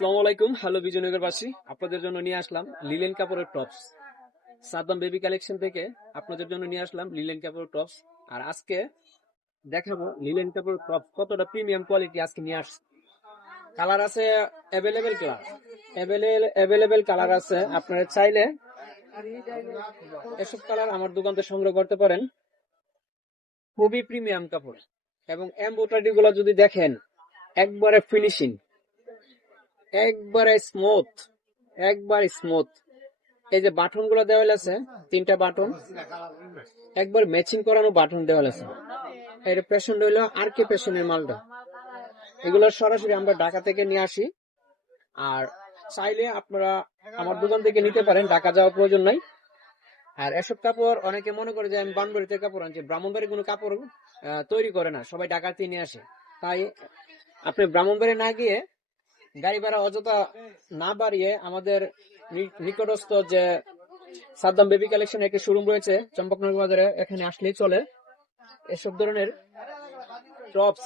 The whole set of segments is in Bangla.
আসসালামু আলাইকুম, হ্যালো বিজয়নগরবাসী। আপনাদের জন্য নিয়ে আসলাম লিলেন কাপড়ের টপস। সাদ্দাম বেবি কালেকশন থেকে আপনাদের জন্য নিয়ে আসলাম লিলেন কাপড়ের টপস। আর আজকে দেখাবো লিলেন কাপড়ের টপস কতটা প্রিমিয়াম কোয়ালিটি আজকে নিয়ে আসছে। কালার আছে অ্যাভেলেবেল কালার, অ্যাভেলেবেল কালার আছে। আপনারা চাইলে এসব কালার আমার দোকান থেকে সংগ্রহ করতে পারেন। খুবই প্রিমিয়াম কাপড় এবং এমব্রয়ডারি গুলো যদি দেখেন একবারে ফিনিশিং, একবারে স্মুথ, একবার স্মুথ। এই যে বাটন গুলো দেওয়া আছে, তিনটা বাটন একবার ম্যাচিং করানো বাটন দেওয়া আছে। এর পেছন হইলো আর কে পেছনের মালটা। এগুলো সরাসরি আমরা ঢাকা থেকে নিয়ে আসি। আর চাইলে আপনারা আমার দোকান থেকে নিতে পারেন, ঢাকা যাওয়ার প্রয়োজন নাই। আর এসব কাপড় অনেকে মনে করে যে আমি বানবাড়িতে কাপড় আনছি, ব্রাহ্মণবাড়ি কোনো কাপড় তৈরি করে না, সবাই ঢাকাতে নিয়ে আসে। তাই আপনি ব্রাহ্মণবাড়ি না গিয়ে গাড়ি ভাড়া অযথা না বাড়িয়ে আমাদের নিকটস্থ যে সাদ্দাম বেবি কালেকশন একটি শোরুম রয়েছে চম্পকনগর বাজারে, এখানে আসলেই চলে। এসব ধরনের টপস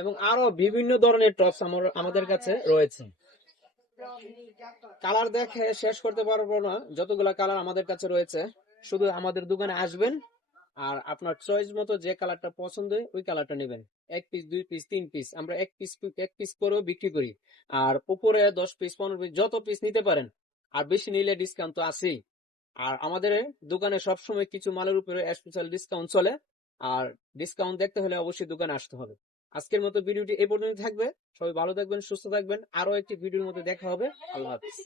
এবং আরো বিভিন্ন ধরনের টপস আমাদের কাছে রয়েছে। কালার দেখে শেষ করতে পারবো না, যতগুলা কালার আমাদের কাছে রয়েছে। শুধু আমাদের দোকানে আসবেন আর আপনার চয়েস মতো যে কালারটা পছন্দ হয় ওই কালারটা নেবেন। 1 পিস, 2 পিস, 3 পিস, আমরা এক পিস করেও বিক্রি করি। আর উপরে 10 পিস, 15 পিস, যত পিস নিতে পারেন। আর বেশি নিলে ডিসকাউন্ট তো আছেই। আর আমাদের দোকানে সবসময় কিছু মালের উপরে স্পেশাল ডিসকাউন্ট চলে। আর ডিসকাউন্ট দেখতে হলে অবশ্যই দোকানে আসতে হবে। আজকের মতো ভিডিওটি এই পর্যন্ত থাকবে। সবাই ভালো থাকবেন, সুস্থ থাকবেন। আরো একটি ভিডিওর মধ্যে দেখা হবে। আল্লাহ হাফেজ।